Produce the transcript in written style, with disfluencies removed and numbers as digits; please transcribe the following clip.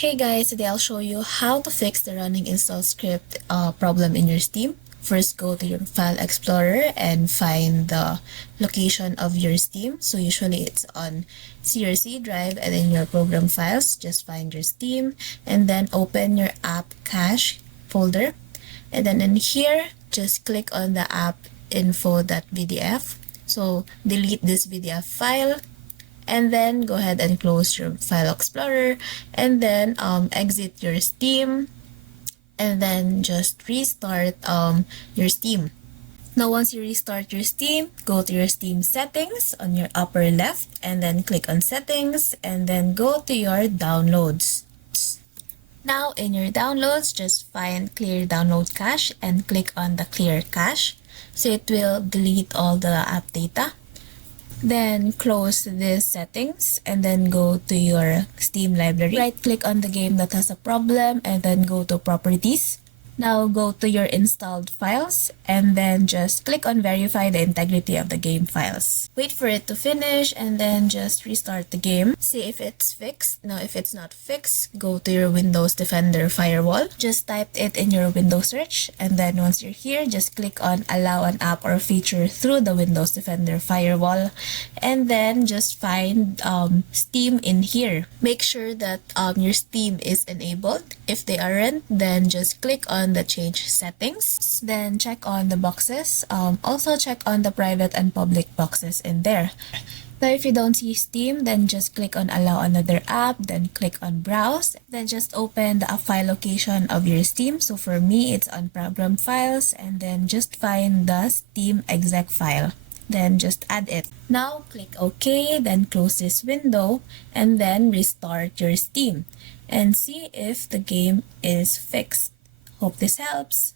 Hey guys, today I'll show you how to fix the running install script problem in your Steam. First, go to your File Explorer and find the location of your Steam. So usually it's on CRC drive, and in your program files, just find your Steam and then open your app cache folder. And then in here, just click on the app info.pdf. So delete this PDF file and then go ahead and close your File Explorer, and then exit your Steam, and then just restart your Steam. Now once you restart your Steam, go to your Steam settings on your upper left, and then click on settings, and then go to your downloads. Now in your downloads, just find clear download cache and click on the clear cache, so it will delete all the app data. Then close these settings and then go to your Steam library. Right click on the game that has a problem and then go to properties. Now go to your installed files and then just click on verify the integrity of the game files. Wait for it to finish and then just restart the game. See if it's fixed. Now if it's not fixed, go to your Windows Defender firewall. Just type it in your Windows search, and then once you're here, just click on allow an app or feature through the Windows Defender firewall, and then just find Steam in here. Make sure that your Steam is enabled. If they aren't, then just click on the change settings, then check on the boxes. Also check on the private and public boxes in there. Now if you don't see Steam, then just click on allow another app, then click on browse, then just open the app file location of your Steam. So for me, it's on program files, and then just find the Steam exec file, then just add it. Now click OK, then close this window, and then restart your Steam and see if the game is fixed. Hope this helps.